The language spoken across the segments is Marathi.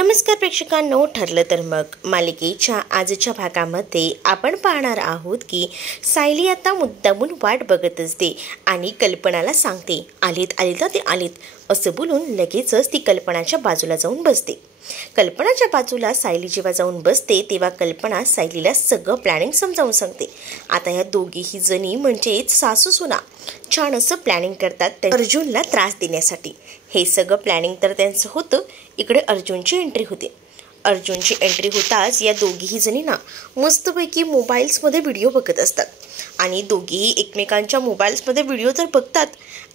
नमस्कार प्रेक्षकांनो, ठरलं तर मग मालिकेच्या आजच्या भागामध्ये आपण पाहणार आहोत की सायली आता मुद्दामून वाट बघत असते आणि कल्पनाला सांगते, आलीत असं बोलून लगेचच ती कल्पनाच्या बाजूला जाऊन बसते. कल्पनाच्या बाजूला सायली जेव्हा जाऊन बसते तेव्हा कल्पना सायलीला सगळं प्लॅनिंग समजावून सांगते. आता ह्या दोघीही जणी म्हणजेच सासू सुना छान असं प्लॅनिंग करतात त्या अर्जुनला त्रास देण्यासाठी. हे सगळं प्लॅनिंग तर त्यांचं होतं. इकडे अर्जुनची एंट्री होताच या दोघीही जणी ना मस्तपैकी मोबाईल्समध्ये व्हिडिओ बघत असतात आणि दोघीही एकमेकांच्या मोबाईल्समध्ये व्हिडिओ तर बघतात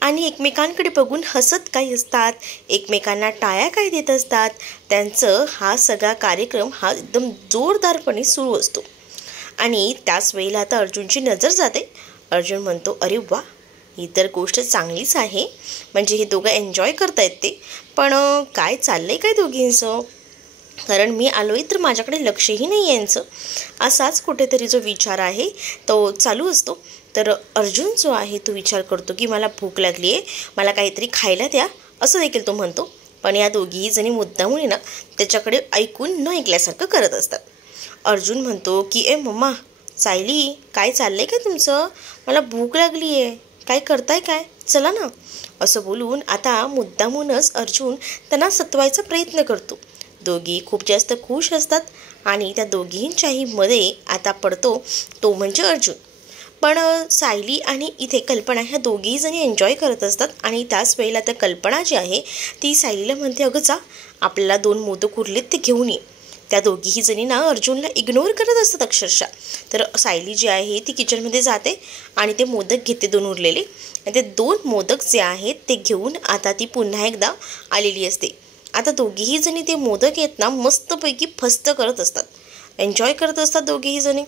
आणि एकमेकांकडे बघून हसत काय असतात, एकमेकांना टाळ्या काय देत असतात. त्यांचं हा सगळा कार्यक्रम हा एकदम जोरदारपणे सुरू असतो आणि त्याच वेळेला आता अर्जुनची नजर जाते. अर्जुन म्हणतो, अरे वा, ही तर गोष्ट चांगलीच आहे, म्हणजे हे दोघं एन्जॉय करतायत ते. पण काय चाललंय काय दोघींचं, कारण मी आलोय तर माझ्याकडे लक्षही नाही यांचं, असाच कुठेतरी जो विचार आहे तो चालू असतो. तर अर्जुन जो आहे तो विचार करतो की मला भूक लागली आहे, मला काहीतरी खायला द्या, असं देखील तो म्हणतो. पण या दोघीही जणी मुद्दामून ना त्याच्याकडे ऐकून न ऐकल्यासारखं करत असतात. अर्जुन म्हणतो की मम्मा, सायली, काय चाललंय काय तुमचं, मला भूक लागली आहे, काय करताय काय, चला ना, असं बोलून आता मुद्दामूनच अर्जुन त्यांना सतवायचा प्रयत्न करतो. दोघी खूप जास्त खुश असतात आणि त्या दोघींच्याही मध्ये आता पडतो तो म्हणजे अर्जुन. पण सायली आणि इथे कल्पना ह्या दोघीही जणी एन्जॉय करत असतात आणि त्याच वेळेला त्या कल्पना जी आहे ती सायलीला म्हणते, अगं जा, आपल्याला 2 मोदक उरलेत ते घेऊन ये. त्या दोघीही जणी ना अर्जुनला इग्नोर करत असतात अक्षरशः. तर सायली जी आहे ती किचनमध्ये जाते आणि ते मोदक घेते 2 उरलेले, आणि ते 2 मोदक जे आहेत ते घेऊन आता ती पुन्हा एकदा आलेली असते. आता दोघीही जणी ते मोदक आहेत ना मस्तपैकी फस्त करत असतात, एन्जॉय करत असतात दोघीही जणी.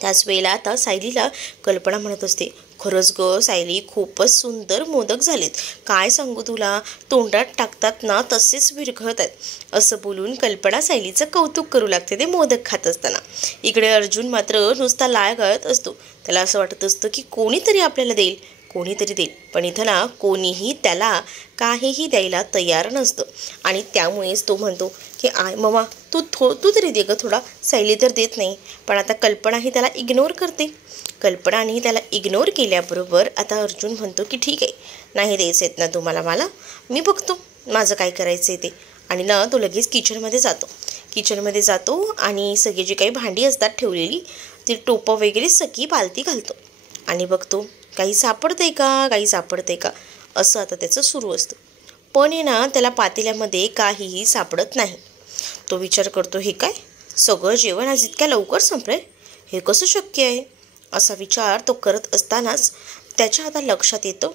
त्याच वेळेला आता सायलीला कल्पना म्हणत असते, खरंच ग सायली, खूपच सुंदर मोदक झालेत, काय सांगू तुला, तोंडात टाकतात ना तसेच विरघळत आहेत, असं बोलून कल्पना सायलीचं कौतुक करू लागते ते मोदक खात असताना. इकडे अर्जुन मात्र नुसता लाळ गळत असतो. त्याला असं वाटत असतं की कोणीतरी आपल्याला देईल, पण इथं ना कोणीही त्याला काहीही द्यायला तयार नसतं. आणि त्यामुळेच तो म्हणतो की मम्मा, तू तरी दे गं थोडा, सायली तर देत नाही. पण आता कल्पनाही त्याला इग्नोर करते. कल्पनाने त्याला इग्नोर केल्याबरोबर आता अर्जुन म्हणतो की ठीक आहे, नाही द्यायचं आहेत ना तुम्हाला मला, मी बघतो माझं काय करायचं आहे ते. आणि ना तो लगेच किचनमध्ये जातो आणि सगळी जी काही भांडी असतात ठेवलेली ती टोपं वगैरे सगळी पालती घालतो आणि बघतो काही सापडतंय का, असं आता त्याचं सुरू असतं. पण ना त्याला पातेल्यामध्ये काहीही सापडत नाही. तो विचार करतो, हे काय, सगळं जेवण आज इतक्या लवकर संपलंय, हे कसं शक्य आहे, असा विचार तो करत असतानाच त्याच्या आता लक्षात येतं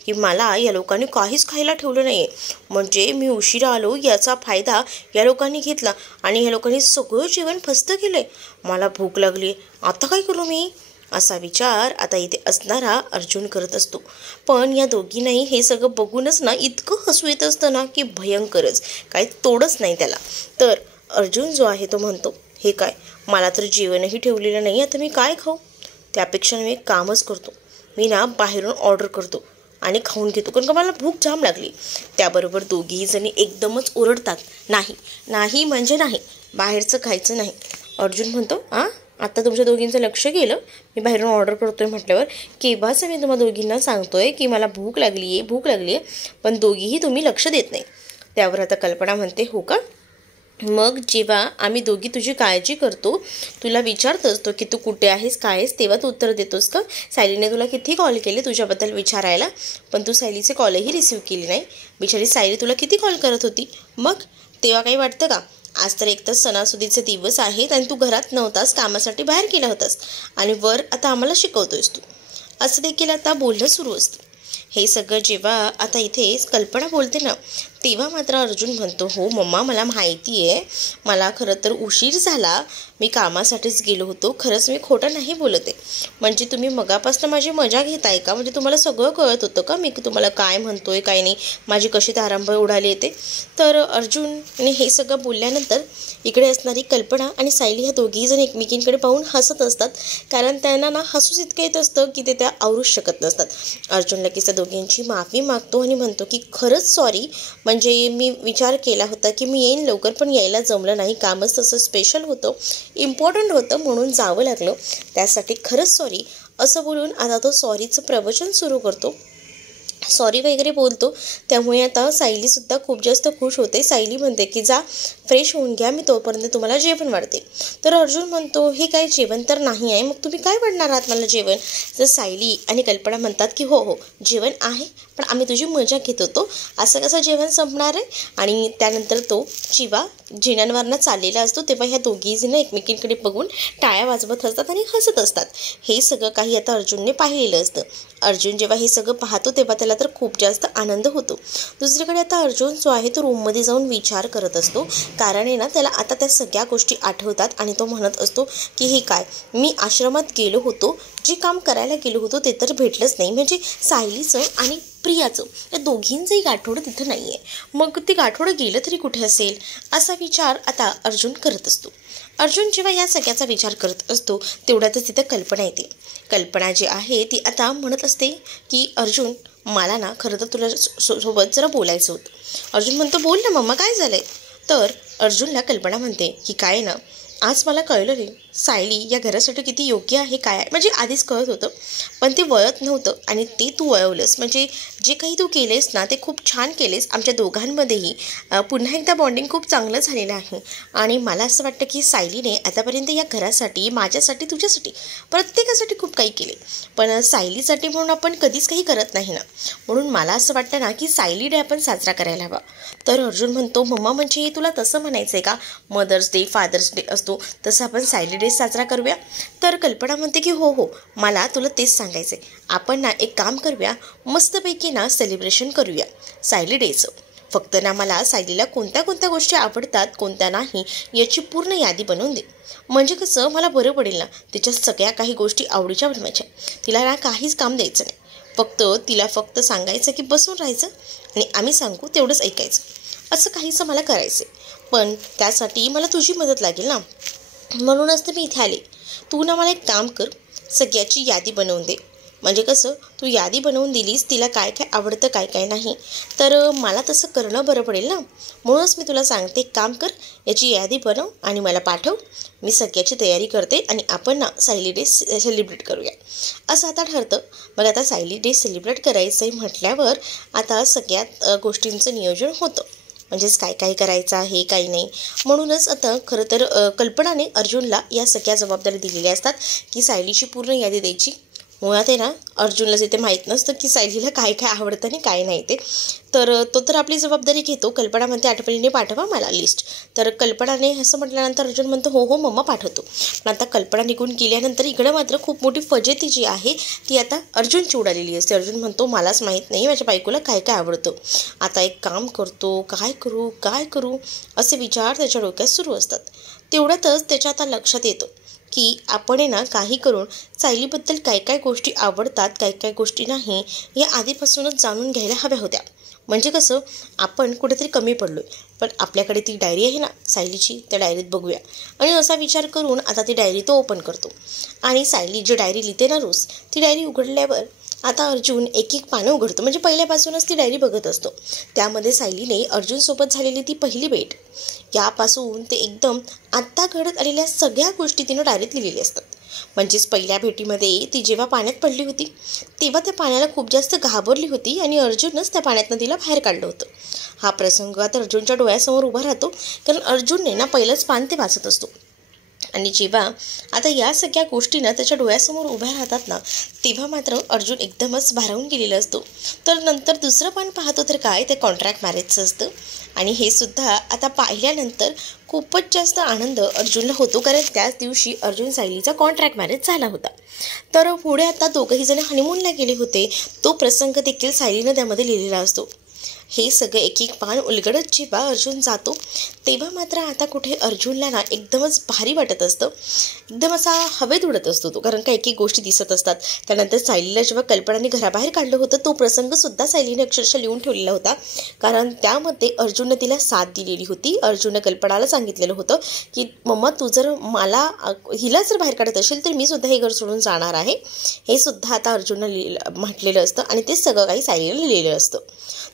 की मला या लोकांनी काहीच खायला ठेवलं नाही आहे, म्हणजे मी उशिरा आलो याचा फायदा या लोकांनी घेतला आणि या लोकांनी सगळं जेवण फस्त केलं आहे, मला भूक लागली, आता काय करू मी, असा विचार आता इथे असणारा अर्जुन करत असतो. पण या दोघींनाही हे सगळं बघूनच ना इतकं हसू येत असतं ना की भयंकरच, काही तोडच नाही त्याला. तर अर्जुन जो आहे तो म्हणतो, हे काय, मला तर जेवणही ठेवलेलं नाही, आता मी काय खाऊ, त्यापेक्षा मी एक कामच करतो, मी ना बाहेरून ऑर्डर करतो आणि खाऊन घेतो, कारण का मला भूक जाम लागली. त्याबरोबर दोघीही जणी एकदमच ओरडतात, नाही म्हणजे नाही, बाहेरचं खायचं नाही. अर्जुन म्हणतो, आता तुमच्या दोघींचं लक्ष गेलं, मी बाहेरून ऑर्डर करतोय म्हटल्यावर, केव्हाच मी तुम्हा दोघींना सांगतोय की मला भूक लागली आहे, पण दोघीही तुम्ही लक्ष देत नाही. त्यावर आता कल्पना म्हणते, हो का, मग जेव्हा आम्ही दोघी तुझी काळजी करतो, तुला विचारत असतो की तू कुठे आहेस, काय आहेस, तेव्हा तू उत्तर देतोस का, सायलीने तुला किती कॉल केले तुझ्याबद्दल विचारायला, पण तू सायलीचे कॉलही रिसीव्ह केली नाही. बिचारी सायली तुला किती कॉल करत होती, मग तेव्हा काही वाटतं का, आज तर एक तर सणासुदीचे दिवस आहेत आणि तू घरात नव्हतास, कामासाठी बाहेर गेला होतास आणि वर आता आम्हाला शिकवतोयस तू, असं देखील आता बोलणं सुरू असतं. हे सगळं जेव्हा आता इथे कल्पना बोलते ना तेव्हा मात्र अर्जुन म्हणतो, हो मम्मा, मला माहिती आहे, मला खरं तर उशीर झाला, मी कामासाठीच गेलो होतो, खरंच मी खोटं नाही बोलत आहे, म्हणजे तुम्ही मगापासून माझी मजा घेताय का, म्हणजे तुम्हाला सगळं कळत होतं का मी तुम्हाला काय म्हणतोय काय नाही, माझी कशी तारांबळ उडाली येते. तर अर्जुनने हे सगळं बोलल्यानंतर इकडे असणारी कल्पना आणि सायली ह्या दोघीही जण एकमेकींकडे पाहून हसत असतात, कारण त्यांना ना हसूच इतकं येत असतं की ते त्या आवरूच शकत नसतात. अर्जुन लगेच त्या दोघींची माफी मागतो आणि म्हणतो की खरंच सॉरी, म्हणजे मी विचार केला होता की मी येईन लवकर, पण यायला जमलं नाही. कामच तसं स्पेशल होतं, इम्पॉर्टंट होतं, म्हणून जावं लागलं. त्यासाठी खरंच सॉरी असं बोलून आता तो सॉरीचं प्रवचन सुरू करतो. सॉरी वगैरे बोलतो. त्यामुळे आता सायलीसुद्धा खूप जास्त खुश होते. सायली म्हणते की जा फ्रेश होऊन घ्या, मी तोपर्यंत तुम्हाला जेवण वाढते. तर अर्जुन म्हणतो हे काय जेवण तर नाही आहे, मग तुम्ही काय वाढणार आहात मला जेवण? तर सायली आणि कल्पना म्हणतात की हो हो जेवण आहे, पण आम्ही तुझी मजा घेत होतो, असं कसं जेवण संपणार आहे? आणि त्यानंतर तो चिवा जिन्यांवरनं चाललेला असतो, तेव्हा ह्या दोघी जण एकमेकींकडे बघून टाळ्या वाजवत असतात आणि हसत असतात. हे सगळं काही आता अर्जुनने पाहिलेलं असतं. अर्जुन जेव्हा हे सगळं पाहतो तेव्हा त्याला तर खूप जास्त आनंद होतो. दुसरीकडे आता अर्जुन जो आहे तो रूममध्ये जाऊन विचार करत असतो. कारण आहे ना त्याला आता त्या सगळ्या गोष्टी आठवतात आणि तो म्हणत असतो की हे काय, मी आश्रमात गेलो होतो, जे काम करायला गेलो होतो ते तर भेटलंच नाही. म्हणजे सायलीचं आणि प्रियाचं या दोघींचंही गाठोडं तिथं नाही आहे. मग ते गाठोडं गेलं तरी कुठे असेल असा विचार आता अर्जुन करत असतो. अर्जुन जेव्हा या सगळ्याचा विचार करत असतो तेवढ्यातच तिथं कल्पना येते. कल्पना जी आहे ती आता म्हणत असते की अर्जुन मला ना खरं तर तुला सोबत जरा बोलायचं होतं. अर्जुन म्हणतो बोल ना मम्मा, काय झालं आहे? तर अर्जुनला कल्पना म्हणते की काय ना आज मला कळलं रे, सायली या घरासाठी किती योग्य आहे काय आहे. म्हणजे आधीच कळत होतं पण ते वळत नव्हतं आणि ते तू वळवलंस. म्हणजे जे काही तू केलेस ना ते खूप छान केलेस. आमच्या दोघांमध्येही पुन्हा एकदा बॉन्डिंग खूप चांगलं झालेलं आहे. आणि मला असं वाटतं की सायलीने आतापर्यंत या घरासाठी, माझ्यासाठी, तुझ्यासाठी, प्रत्येकासाठी खूप काही केले, पण सायलीसाठी म्हणून आपण कधीच काही करत नाही ना. म्हणून मला असं वाटतं ना की सायली डे आपण साजरा करायला हवा. तर अर्जुन म्हणतो मम्मा म्हणजे तुला तसं म्हणायचं आहे का, मदर्स डे, फादर्स डे असतो तसं आपण सायली डे साजरा करूया? तर कल्पना म्हणते की हो हो मला तुला तेच सांगायचं आहे. आपण ना एक काम करूया, मस्तपैकी ना सेलिब्रेशन करूया सायली डेचं. फक्त ना मला सायलीला कोणत्या कोणत्या गोष्टी आवडतात कोणत्या नाही याची पूर्ण यादी बनवून दे. म्हणजे कसं मला बरं पडेल ना, तिच्या सगळ्या काही गोष्टी आवडीच्या बनवायच्या. तिला ना काहीच काम द्यायचं नाही, तिला फक्त सांगायचं की बसून राहायचं आणि आम्ही सांगू तेवढंच ऐकायचं. असं काहीसं मला करायचं आहे, पण त्यासाठी मला तुझी मदत लागेल ना, म्हणूनच तर मी इथे आले. तू ना मला एक काम कर, सगळ्याची यादी बनवून दे. म्हणजे कसं तू यादी बनवून दिलीस तिला काय काय आवडतं काय काय नाही, तर मला तसं करणं बरं पडेल ना. म्हणूनच मी तुला सांगते एक काम कर, याची यादी बनव आणि मला पाठव. मी सगळ्याची तयारी करते आणि आपण ना सायली डे सेलिब्रेट करूया असं आता ठरतं. मग आता सायली डे सेलिब्रेट करायचं आहे म्हटल्यावर आता सगळ्यात गोष्टींचं नियोजन होतं. म्हणजेच काय काय करायचं आहे काही नाही. म्हणूनच आता खरं तर कल्पनाने अर्जुनला या सगळ्या जबाबदारी दिलेल्या असतात की सायलीची पूर्ण यादी द्यायची. मुळात आहे ना अर्जुनला तिथे माहीत नसतं की सायलीला काय काय आवडतं आणि काय नाही ते, तर तो तर आपली जबाबदारी घेतो. कल्पना म्हणते आठवणीने पाठवा मला लिस्ट. तर कल्पनाने असं म्हटल्यानंतर अर्जुन म्हणतो हो हो मम्मा पाठवतो. पण आता कल्पना निघून गेल्यानंतर इकडं मात्र खूप मोठी फजिती जी आहे ती आता अर्जुनची उडालेली असते. अर्जुन म्हणतो मलाच माहीत नाही माझ्या बायकोला काय काय आवडतं, आता एक काम करतो, काय करू असे विचार त्याच्या डोक्यात सुरू असतात. तेवढ्यातच त्याच्या आता लक्षात येतं की आपण आहे ना काही करून सायलीबद्दल काय काय गोष्टी आवडतात काय काय गोष्टी नाही या आधीपासूनच जाणून घ्यायला हव्या होत्या. म्हणजे कसं आपण कुठेतरी कमी पडलो आहे, पण आपल्याकडे ती डायरी आहे ना सायलीची, त्या डायरीत बघूया. आणि असा विचार करून आता ती डायरी तो ओपन करतो आणि सायली जी डायरी लिहिते ना रोज, ती डायरी उघडल्यावर आता अर्जुन एक एक पानं उघडतो. म्हणजे पहिल्यापासूनच ती डायरी बघत असतो. त्यामध्ये सायलीने अर्जुनसोबत झालेली ती पहिली भेट यापासून ते एकदम आत्ता घडत आलेल्या सगळ्या गोष्टी तिनं डायरीत लिहिलेल्या असतात. म्हणजेच पहिल्या भेटीमध्ये ती जेव्हा पाण्यात पडली होती तेव्हा त्या पाण्याला खूप जास्त घाबरली होती आणि अर्जुनच त्या पाण्यातनं तिला बाहेर काढलं होतं. हा प्रसंग आता अर्जुनच्या डोळ्यासमोर उभा राहतो, कारण अर्जुनने ना पहिलंच पान ते वाचत असतो. आणि जेव्हा आता या सगळ्या गोष्टी ना त्याच्या डोळ्यासमोर उभ्या राहतात ना तेव्हा मात्र अर्जुन एकदमच भारावून गेलेला असतो. तर नंतर दुसरं पान पाहतो तर काय, ते कॉन्ट्रॅक्ट मॅरेजचं असतं. आणि हे सुद्धा आता पाहिल्यानंतर खूपच जास्त आनंद अर्जुनला होतो, कारण त्याच दिवशी अर्जुन सायलीचा कॉन्ट्रॅक्ट मॅरेज झाला होता. तर पुढे आता दोघंही जण हनीमूनला गेले होते, तो प्रसंग देखील सायलीनं त्यामध्ये लिहिलेला असतो. हे सगळं एक एक पान उलगडत जेव्हा अर्जुन जातो तेव्हा मात्र आता कुठे अर्जुनला ना एकदमच भारी वाटत असतं, एकदम असा हवेत उडत असतो तो, कारण का एक एक गोष्टी दिसत असतात. त्यानंतर सायलीला जेव्हा कल्पनाने घराबाहेर काढलं होतं तो प्रसंगसुद्धा सायलीने अक्षरशः लिहून ठेवलेला होता, कारण त्यामध्ये अर्जुनने तिला साथ दिलेली होती. अर्जुनने कल्पनाला सांगितलेलं होतं की मम्मा तू जर हिला जर बाहेर काढत असेल तर मी सुद्धा हे घर सोडून जाणार आहे. हे सुद्धा आता अर्जुनने म्हटलेलं असतं आणि ते सगळं काही सायलीने लिहिलेलं असतं.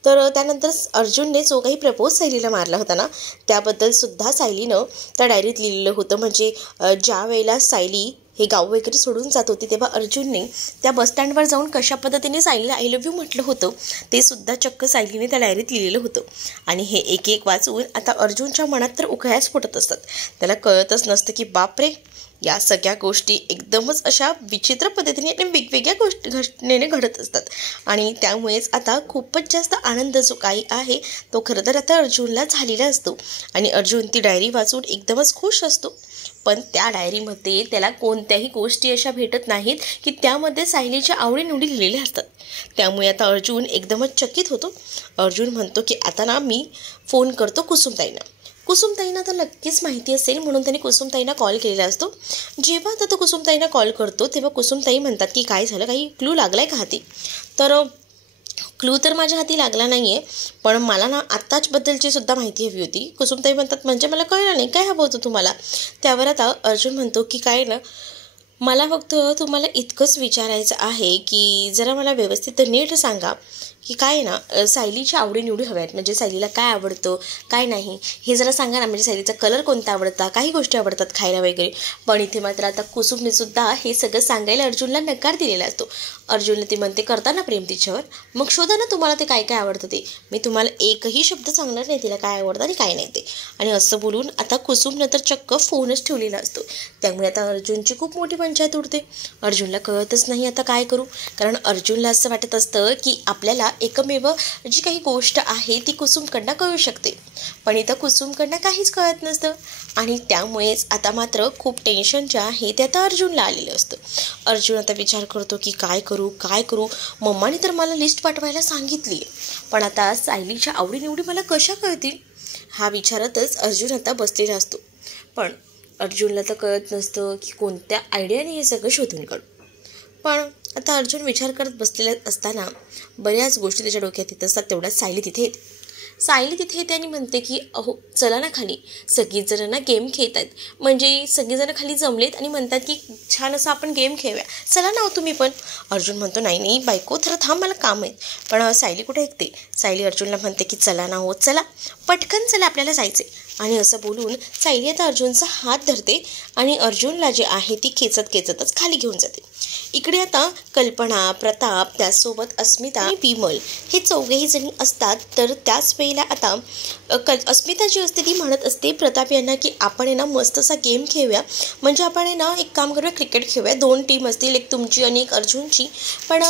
तर त्यानंतर अर्जुनने जो काही प्रपोज सायलीला मारला होता ना, त्याबद्दल सुद्धा सायलीनं त्या डायरीत लिहिलेलं होतं. म्हणजे ज्या वेळेला सायली हे गाव वगैरे सोडून जात होती तेव्हा अर्जुनने त्या बसस्टँडवर जाऊन कशा पद्धतीने सायलीला आय लव्ह यू म्हटलं होतं ते सुद्धा चक्क सायलीने त्या डायरीत लिहिलेलं होतं. आणि हे एक एक वाचून आता अर्जुनच्या मनात तर उकळ्याच फुटत असतात. त्याला कळतच नसतं की बापरे, या सगळ्या गोष्टी एकदमच अशा विचित्र पद्धतीने आणि वेगवेगळ्या घटनेने घडत असतात. आणि त्यामुळेच आता खूपच जास्त आनंद जो काही आहे तो खरं तर आता अर्जुनला झालेला असतो. आणि अर्जुन ती डायरी वाचून एकदमच खुश असतो. पण त्या डायरीमध्ये त्याला कोणत्याही गोष्टी अशा भेटत नाहीत की त्यामध्ये सायलीच्या आवडीनिवडी लिहिलेल्या असतात. त्यामुळे आता अर्जुन एकदमच चकित होतो. अर्जुन म्हणतो की आता ना मी फोन करतो कुसुमताईंना तर नक्कीच माहिती असेल म्हणून त्यांनी कुसुमताईंना कॉल केलेला असतो. जेव्हा आता तो कुसुमताईंना कॉल करतो तेव्हा कुसुमताई म्हणतात की काय झालं, काही क्लू लागला आहे का हाती? तर क्लू तर माझ्या हाती लागला नाही आहे, पण मला ना आत्ताचबद्दलची सुद्धा माहिती हवी होती. कुसुमताई म्हणतात म्हणजे मला कळलं नाही, काय हवं होतं तुम्हाला? त्यावर आता अर्जुन म्हणतो की काय ना, मला फक्त तुम्हाला इतकंच विचारायचं आहे की जरा मला व्यवस्थित नीट सांगा की काय ना सायलीच्या आवडीनिवडी हव्या आहेत. म्हणजे सायलीला काय आवडतं काय नाही हे जरा सांगा ना. म्हणजे सायलीचा कलर कोणता आवडता, काही गोष्टी आवडतात खायला वगैरे. पण इथे मात्र आता कुसुमने सुद्धा हे सगळं सांगायला अर्जुनला नकार दिलेला असतो. अर्जुनला ती म्हणते करता ना प्रेम तिच्यावर, मग शोधा ना तुम्हाला ते काय काय आवडतं ते. मी तुम्हाला एकही शब्द सांगणार नाही तिला काय आवडतं आणि काय नाही ते. आणि असं बोलून आता कुसुमनं तर चक्क फोनच ठेवलेला असतो. त्यामुळे आता अर्जुनची खूप मोठी पंचायत उडते. अर्जुनला कळतच नाही आता काय करू. कारण अर्जुनला असं वाटत असतं की आपल्याला एकमेव जी काही गोष्ट आहे ती कुसुमकडनं कळू शकते, पण इथं कुसुमकडनं काहीच कळत नसतं. आणि त्यामुळेच आता मात्र खूप टेन्शन जे आहे ते आता अर्जुनला आलेलं असतं. अर्जुन आता विचार करतो की काय करू. मम्माने तर मला लिस्ट पाठवायला सांगितली, पण आता सायलीच्या आवडीनिवडी मला कशा कळतील हा विचारातच अर्जुन आता बसलेला असतो. पण अर्जुनला तर कळत नसतं की कोणत्या आयडियाने हे सगळं शोधून काढू. पण आता अर्जुन विचार करत बसलेला असताना बऱ्याच गोष्टी त्याच्या डोक्यात येत असतात. तेवढ्यात सायली तिथे येते आणि म्हणते की अहो चला ना खाली, सगळीजणं ना गेम खेळत आहेत. म्हणजे सगळीजणं खाली जमलेत आणि म्हणतात की छान असं आपण गेम खेळूया, चला ना तुम्ही पण. अर्जुन म्हणतो नाही बायको थोडं थांब, मला काम आहे. पण सायली कुठे ऐकते. सायली अर्जुनला म्हणते की चला ना हो चला, पटकन चला आपल्याला जायचे. आणि असं बोलून सायली आता अर्जुनचा हात धरते आणि अर्जुनला जे आहे ती खेचतच खाली घेऊन जाते. इकडे आता कल्पना, प्रताप, त्याचसोबत अस्मिता आणि विमल हे चौघेही जणी असतात. तर त्याच वेळेला आता अस्मिता जी असते ती म्हणत असते प्रताप यांना की आपण आहे ना मस्त असा गेम खेळूया. म्हणजे आपण आहे ना एक काम करूया, क्रिकेट खेळूया. 2 टीम असतील, एक तुमची आणि एक अर्जुनची. पण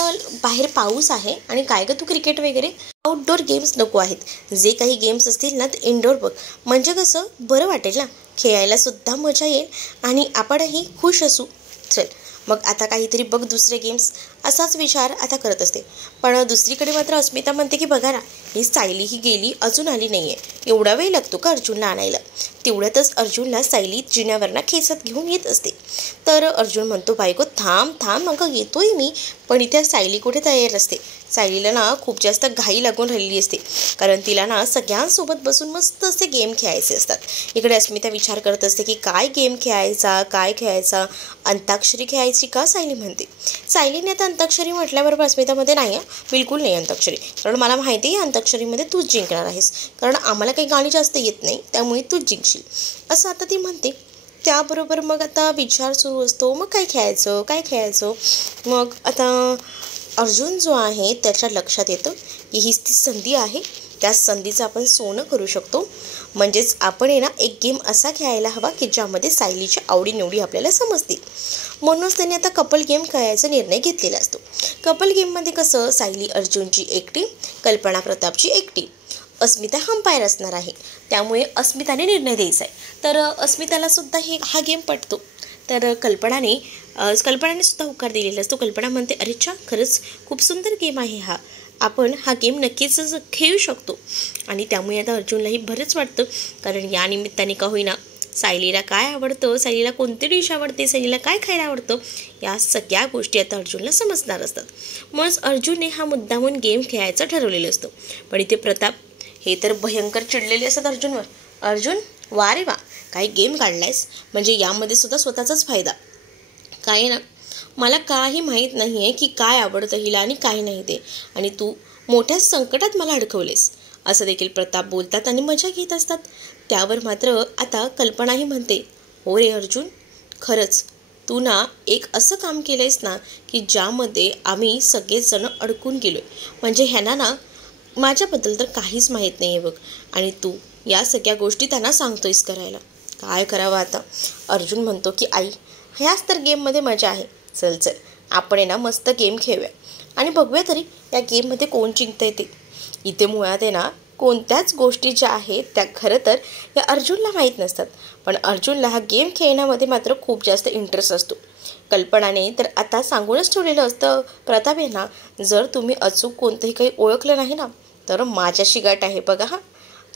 बाहेर पाऊस आहे आणि काय गं तू क्रिकेट वगैरे आउटडोर गेम्स नको आहेत. जे काही गेम्स असतील ना ते इनडोर बघ, म्हणजे कसं बरं वाटेल ना, खेळायला सुद्धा मजा येईल आणि आपणही खुश असू. चल मग आता काहीतरी बघ दुसरे गेम्स, असाच विचार आता करत असते. पण दुसरीकडे मात्र अस्मिता म्हणते की बघा ना, ही सायली ही गेली अजून आली नाही आहे, एवढा वेळ लागतो का अर्जुनला आणायला? तेवढ्यातच अर्जुनला सायली जिन्यावरनं खेचत घेऊन येत असते. तर अर्जुन म्हणतो बायको थांब अगं येतोय मी. पण इथे सायली कुठे तयार असते. सायलीला ना खूप जास्त घाई लागून राहिलेली असते, कारण तिला ना सगळ्यांसोबत बसून मस्त असे गेम खेळायचे असतात. इकडे अस्मिता विचार करत असते की काय गेम खेळायचा, अंताक्षरी खेळायची का? सायली म्हणते. सायलीने आता अंताक्षरी म्हटल्याबरोबर अस्मितामध्ये नाही, बिलकुल नाही अंताक्षरी, कारण मला माहिती आहे अंताक्षरीमध्ये तूच जिंकणार आहेस, कारण आम्हाला काही गाणी जास्त येत नाही, त्यामुळे तूच जिंकशील असं आता ती म्हणते. त्याबरोबर मग आता विचार सुरू असतो, मग काय खेळायचं. मग आता अर्जुन जो आहे त्याच्या लक्षात येतं की हीच ती संधी आहे, त्या संधीचं आपण सोनं करू शकतो. म्हणजेच आपण आहे ना एक गेम असा खेळायला हवा की ज्यामध्ये सायलीच्या आवडीनिवडी आपल्याला समजतील. म्हणूनच त्यांनी आता कपल गेम खेळायचा निर्णय घेतलेला असतो. कपल गेममध्ये कसं सायली अर्जुनची एक टीम, कल्पना प्रतापची एक टीम, अस्मिता अंपायर असणार आहे. त्यामुळे अस्मिताने निर्णय द्यायचा आहे. तर अस्मिताला सुद्धा हा गेम पटतो. तर कल्पनाने सुद्धा होकार दिलेला असतो. कल्पना म्हणते अरे च्छा, खरंच खूप सुंदर गेम आहे हा, आपण हा गेम नक्कीच खेळू शकतो. आणि त्यामुळे आता अर्जुनलाही बरंच वाटतं, कारण या निमित्ताने का होईना सायलीला काय आवडतं, सायलीला कोणती डिश आवडते, सायलीला काय खायला आवडतं, या सगळ्या गोष्टी आता अर्जुनला समजणार असतात. म्हणून अर्जुनने हा मुद्दामून गेम खेळायचं ठरवलेलं असतं. पण इथे प्रताप हे तर भयंकर चिडलेले असतात अर्जुनवर. अर्जुन वा रे वा, काही गेम काढलायस, म्हणजे यामध्ये सुद्धा स्वतःचाच फायदा. काय ना, मला काही माहीत नाही आहे की काय आवडतं हिला आणि काय नाही ते, आणि तू मोठ्या संकटात मला अडकवलेस. असं देखील प्रताप बोलतात आणि मजा घेत असतात. त्यावर मात्र आता कल्पनाही म्हणते, हो रे अर्जुन, खरंच तू ना एक असं काम केलंयस ना की ज्यामध्ये आम्ही सगळेजण अडकून गेलोय. म्हणजे ह्यांना ना माझ्याबद्दल तर काहीच माहीत नाही आहे बघ, आणि तू या सगळ्या गोष्टी त्यांना सांगतोयस करायला. काय करावं आता. अर्जुन म्हणतो की आई, ह्याच तर गेममध्ये मजा आहे. चल चल, आपण आहे ना मस्त गेम खेळूया आणि बघूया तरी या गेममध्ये कोण जिंकतंय ते. इथे मुळात आहे ना कोणत्याच गोष्टी ज्या आहेत त्या खरं तर या अर्जुनला माहीत नसतात, पण अर्जुनला हा गेम खेळण्यामध्ये मात्र खूप जास्त इंटरेस्ट असतो. कल्पनाने तर आता सांगूनच ठेवलेलं असतं प्रताप यांना, जर तुम्ही अचूक कोणतंही काही ओळखलं नाही ना तर माझ्याशी गाठ आहे बघा हा.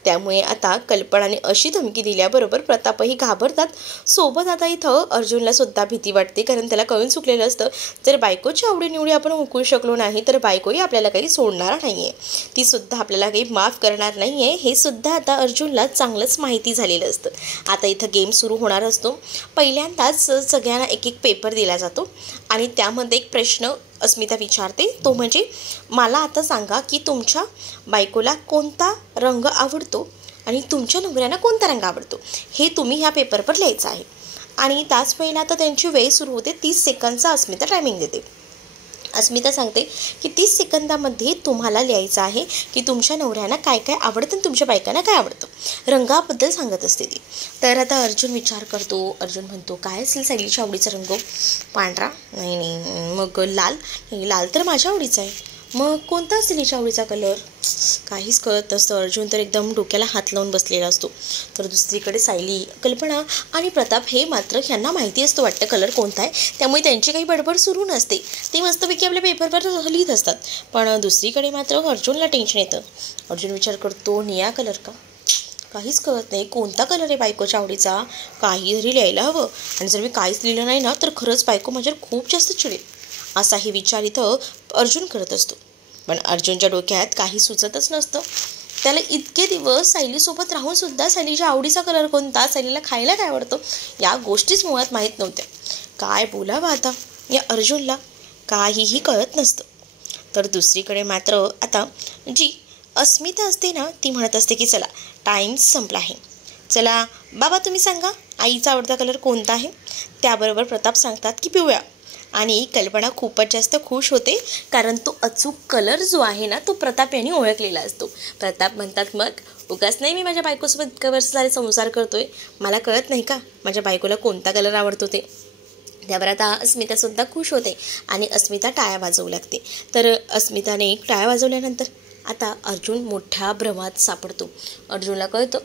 त्यामुळे आता कल्पनाने अशी धमकी दिल्याबरोबर प्रतापही घाबरतात. सोबत आता इथं अर्जुनला सुद्धा भीती वाटते, कारण त्याला कळून चुकलेलं असतं जर बायकोची आवडीनिवडी आपण हुकू शकलो नाही तर बायकोही आपल्याला काही सोडणार नाही आहे, ती सुद्धा आपल्याला काही माफ करणार नाही आहे, हे सुद्धा आता अर्जुनला चांगलंच माहिती झालेलं असतं. आता इथं गेम सुरू होणार असतो. पहिल्यांदाच सगळ्यांना एक एक पेपर दिला जातो आणि त्यामध्ये एक प्रश्न अस्मिता विचारते, तो म्हणजे मला आता सांगा की तुमच्या बायकोला कोणता रंग आवडतो आणि तुमच्या नवऱ्याला कोणता रंग आवडतो, हे तुम्ही ह्या पेपरवर लिहायचं आहे. आणि त्याच वेळेला आता त्यांची वेळ सुरू होते. 30 सेकंदचा अस्मिता टायमिंग देते. अस्मिता सांगते की 30 सेकंदामध्ये तुम्हाला लिहायचं आहे की तुमच्या नवऱ्यांना काय काय आवडतं आणि तुमच्या बायकांना काय आवडतं. रंगाबद्दल सांगत असते ती. तर आता अर्जुन विचार करतो. अर्जुन म्हणतो, काय असेल सायलीच्या आवडीचा रंग? पांढरा? नाही नाही. मग लाल? नाही, लाल तर माझ्या आवडीचा आहे. मग कोणता असेल हिच्या आवडीचा कलर? काहीच कळत नसतं. अर्जुन तर एकदम डोक्याला हात लावून बसलेला असतो. तर दुसरीकडे सायली, कल्पना आणि प्रताप हे मात्र ह्यांना माहिती असतो वाटतं कलर कोणता आहे, त्यामुळे त्यांची काही बडबड सुरू नसते. ते मस्तपैकी आपल्या पेपरवर लिहित असतात. पण दुसरीकडे मात्र अर्जुनला टेन्शन येतं. अर्जुन विचार करतो, निळा कलर का? काहीच कळत नाही. कोणता कलर आहे बायकोच्या आवडीचा? काहीतरी लिहायला हवं, आणि जर मी काहीच लिहिलं नाही ना तर खरंच बायको माझ्यावर खूप जास्त चिडेल, असाही विचार इथं अर्जुन करत असतो. पण अर्जुनच्या डोक्यात काही सुचतच नसतं. त्याला इतके दिवस सायलीसोबत राहून सुद्धा सायलीच्या आवडीचा कलर कोणता, सायलीला खायला काय आवडतं, या गोष्टीच मुळात माहीत नव्हत्या. काय बोलावं आता या अर्जुनला, काहीही कळत नसतं. तर दुसरीकडे मात्र आता जी अस्मिता असते ना ती म्हणत असते की चला टाईम संपला आहे, चला बाबा तुम्ही सांगा आईचा आवडता कलर कोणता आहे. त्याबरोबर प्रताप सांगतात की पिवळा. आणि कल्पना खूपच जास्त खुश होते, कारण तो अचूक कलर जो आहे ना तो प्रताप यांनी ओळखलेला असतो. प्रताप म्हणतात, मग उगाच नाही मी माझ्या बायकोसोबत इतकं वर्ष झाले संसार करतोय, मला कळत नाही का माझ्या बायकोला कोणता कलर आवडतो ते. त्यावर आता अस्मितासुद्धा खुश होते आणि अस्मिता टाळ्या वाजवू लागते. तर अस्मिताने टाळ्या वाजवल्यानंतर आता अर्जुन मोठ्या भ्रमात सापडतो. अर्जुनला कळतं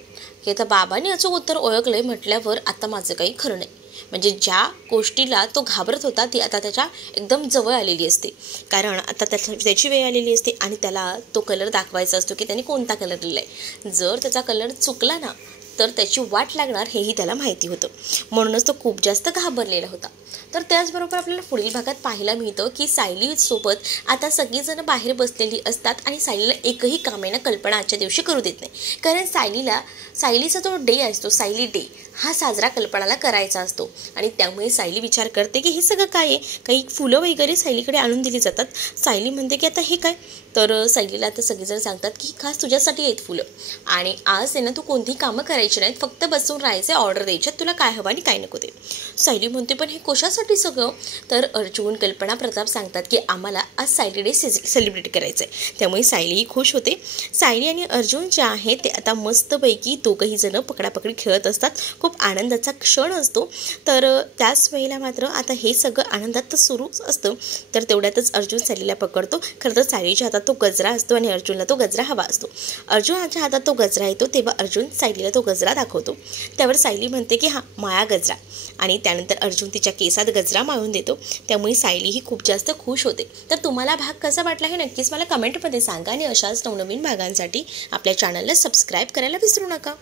की आता बाबांनी अचूक उत्तर ओळखलंय म्हटल्यावर आता माझं काही खरं नाही. म्हणजे ज्या गोष्टीला तो घाबरत होता ती आता त्याच्या एकदम जवळ आलेली असते, कारण आता त्याची वेळ आलेली असते आणि त्याला तो कलर दाखवायचा असतो की त्याने कोणता कलर लिहिला आहे. जर त्याचा कलर चुकला ना तर त्याची वाट लागणार हेही त्याला माहिती होतं, म्हणूनच तो खूप जास्त घाबरलेला होता. तर त्याचबरोबर आपल्याला पुढील भागात पाहायला मिळतं की सायलीसोबत आता सगळीजणं बाहेर बसलेली असतात आणि सायलीला एकही कामेनं कल्पना आजच्या दिवशी करू देत नाही, कारण सायलीचा जो डे असतो, सायली डे, हा साजरा कल्पनाला करायचा असतो. आणि त्यामुळे सायली विचार करते की हे सगळं काय आहे, काही फुलं वगैरे सायलीकडे आणून दिली जातात. सायली म्हणते की आता हे काय, तर सायलीला आता सगळेजण सांगतात की खास तुझ्यासाठी आहेत फुलं, आणि आज आहे ना तू कोणतीही कामं करायची नाहीत, फक्त बसून राहायचं, ऑर्डर द्यायच्यात तुला काय हवं आणि काय नको ते. सायली म्हणते, पण हे कशासाठी सगळं? तर अर्जुन, कल्पना, प्रताप सांगतात की आम्हाला आज सायली डे सेलिब्रेट करायचं आहे. त्यामुळे सायलीही खुश होते. सायली आणि अर्जुन जे आहे ते आता मस्तपैकी दोघंही जण पकडापकडी खेळत असतात. खूप आनंदाचा क्षण असतो. तर त्याच वेळेला मात्र आता हे सगळं आनंदात तर सुरूच असतं. तर तेवढ्यातच अर्जुन सायलीला पकडतो. खरं तर सायलीच्या हातात तो गजरा असतो आणि अर्जुनला तो गजरा हवा असतो. अर्जुनाच्या हातात तो गजरा येतो तेव्हा अर्जुन सायलीला तो गजरा दाखवतो. त्यावर सायली म्हणते की हा माया गजरा, आणि त्यानंतर अर्जुन तिच्या केसात गजरा माळून देतो. त्यामुळे सायली ही खूप जास्त खुश होते. तर तुम्हाला भाग कसा वाटला हे नक्कीच मला कमेंटमध्ये सांगा, आणि अशाच नवनवीन भागांसाठी आपल्या चॅनलला सबस्क्राईब करायला विसरू नका.